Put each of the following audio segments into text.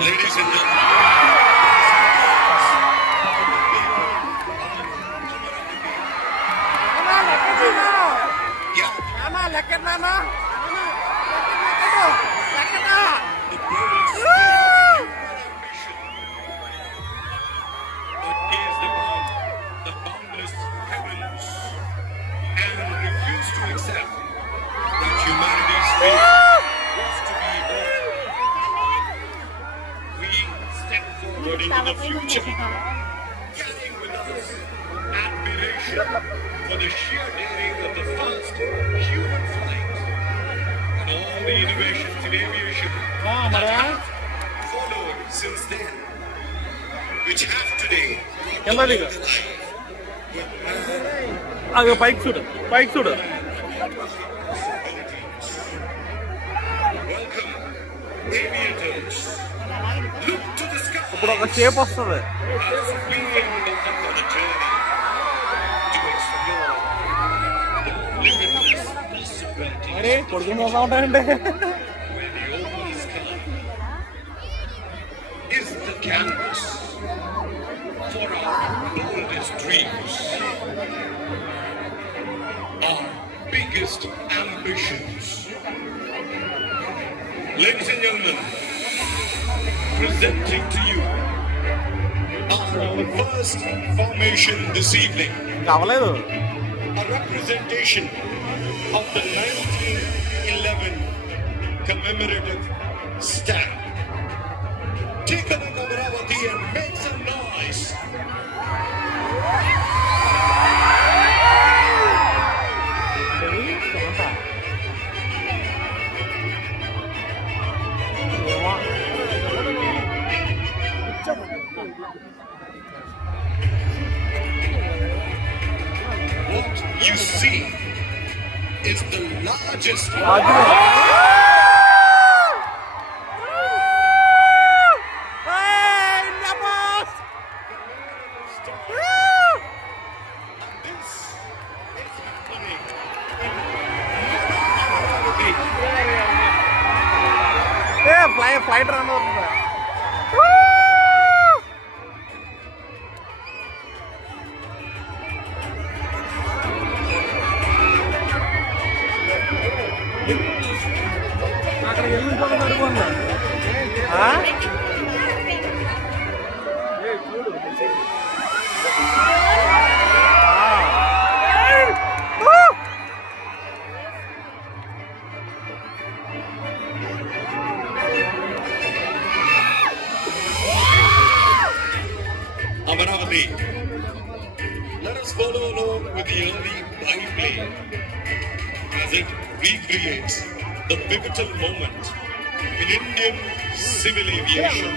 Ladies and gentlemen. Into the future, carrying with us admiration for the sheer daring of the first human flight and all the innovations in aviation that have followed since then, which have today come alive with man. Bike shooter. Welcome, aviators. Look to the sky. Shape of the as we embark on a journey to explore the limitless possibilities where the open sky is the canvas for our boldest dreams, our biggest ambitions. Ladies and gentlemen, presenting to you our first formation this evening, a representation of the 1911 commemorative stamp. Take a look at Amravati and make some noise. What you see is the largest flight runner. Amravati. Let us follow along with the early biplane as it recreates the pivotal moment in Indian civil aviation.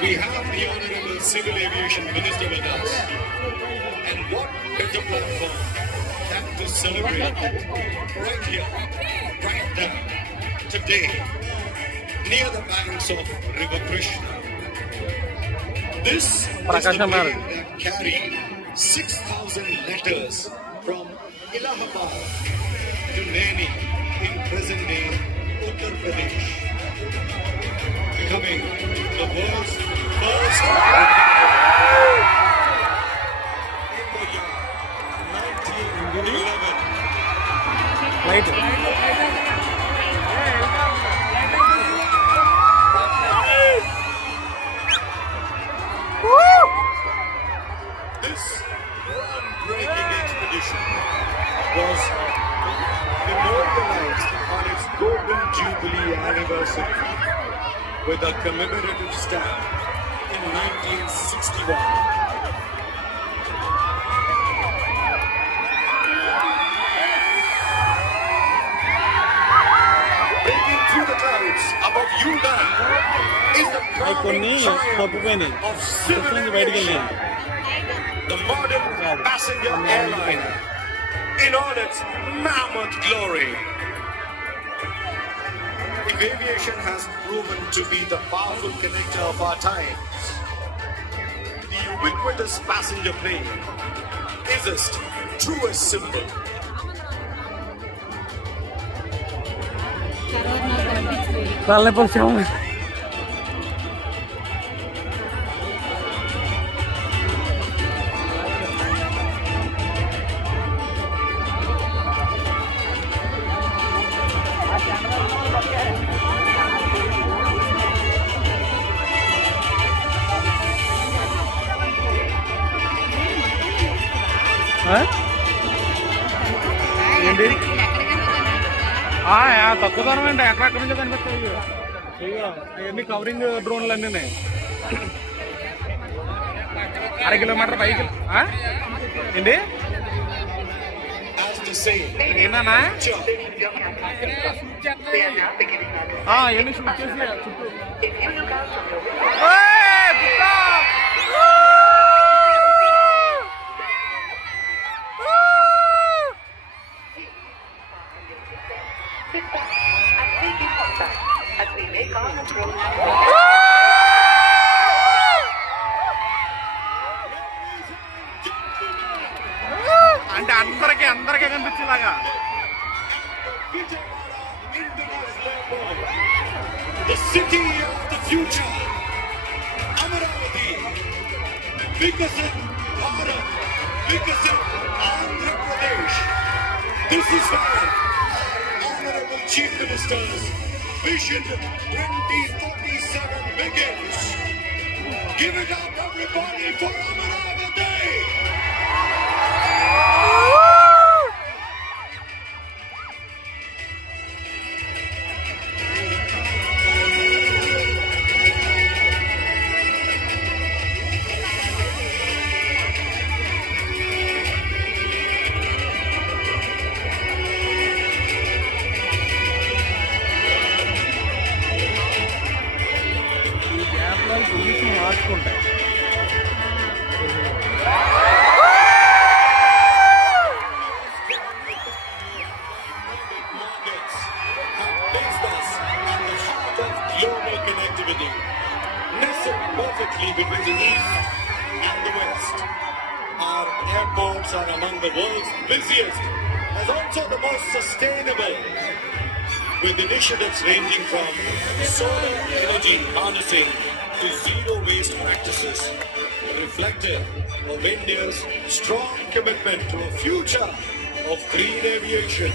We have the Honorable Civil Aviation Minister with us, and what better platform than to celebrate right here, right now, today, near the banks of River Krishna. This is the plane that carried 6,000 letters from Allahabad to Naini in present-day Uttar Pradesh, becoming the world's first in the year 1911. This groundbreaking expedition was immortalized on its Golden Jubilee anniversary with a commemorative stamp in 1961. Breaking through the clouds above you now is the crowning triumph of civil aviation. The modern passenger airline in all its mammoth glory. If aviation has proven to be the powerful connector of our times, the ubiquitous passenger plane is its truest symbol. ఏంటి తక్కువ దూరం అండి, ఎక్కడెక్కడి నుంచో కనిపిస్తాయి. అవన్నీ covering డ్రోన్లు అన్నీ 1/2 కిలోమీటర్ పైకి. ఏంటి ఏంటన్నా ఎన్ని షూట్ చేసి చుట్టూ అంటే అందరికీ కనిపించేలాగా. The city of the future, Amaravati, Vikasit Bharat, Vikasit Andhra Pradesh. This is where Honorable Chief Minister's Vision 2047 begins. Give it up, everybody, for Amaravati! మార్చుకుంటాయి. Global connectivity, nestled perfectly between the East and the West. Our airports are among the world's busiest, as also the most sustainable, with initiatives ranging from solar energy harnessing to zero waste practices, reflective of India's strong commitment to a future of green aviation.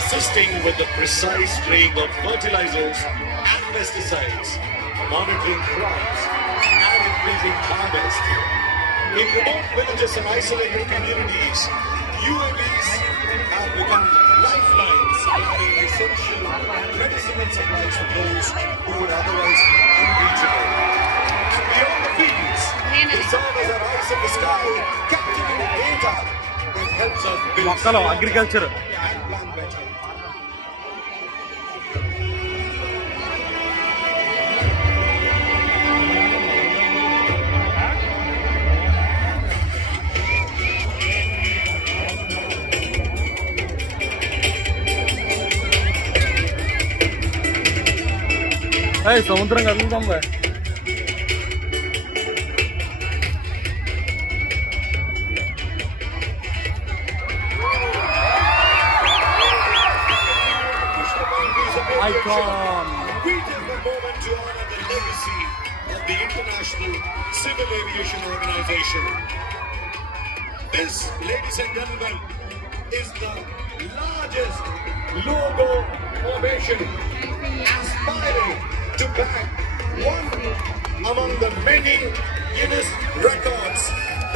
Assisting with the precise spraying of fertilizers and pesticides, monitoring crops, and increasing harvest. In remote villages and isolated communities, UAVs have become lifelines, providing essential medicinal supplies to those who would otherwise be unreachable. And beyond the fields, they serve as our eyes in the sky, capturing data that helps us build agriculture and plan better. సముద్రం కదులుతాం. We take a moment to honor the legacy of the International Civil Aviation Organization. This, ladies and gentlemen, is the largest logo formation aspiring to back one among the many Guinness records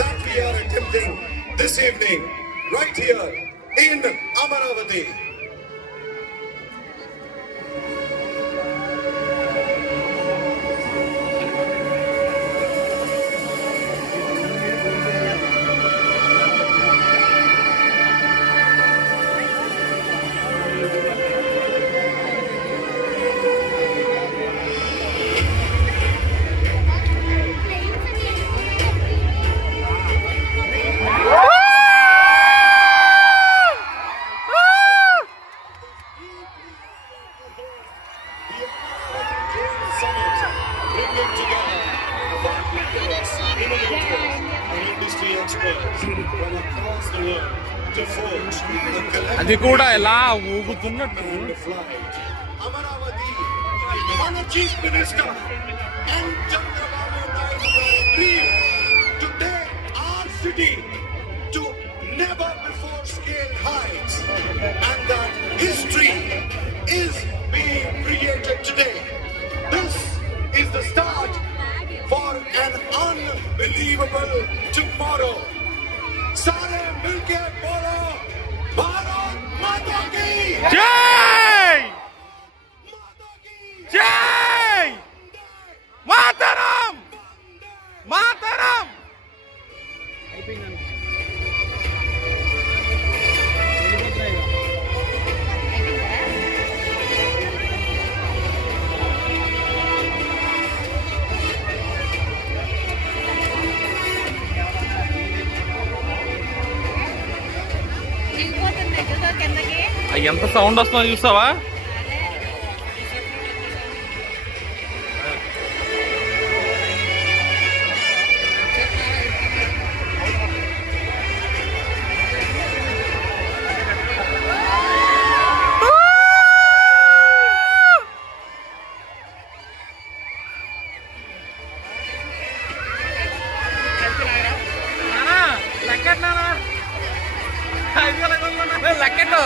that we are attempting this evening, right here in Amaravati. thought leaders, innovators, and industry experts from across the world to forge the collective flight. Amaravati, our Chief Minister, and Chandrababu Naidu dream to take our city to never before scale heights, and that history is being created today. This is the start for an unbelievable tomorrow. Sare milke bolo, Bharat Mata ki Jai! Jai! Mataram! Mataram! ఎంత sound వస్తుందో చూస్తావా? లెక్కెట్టు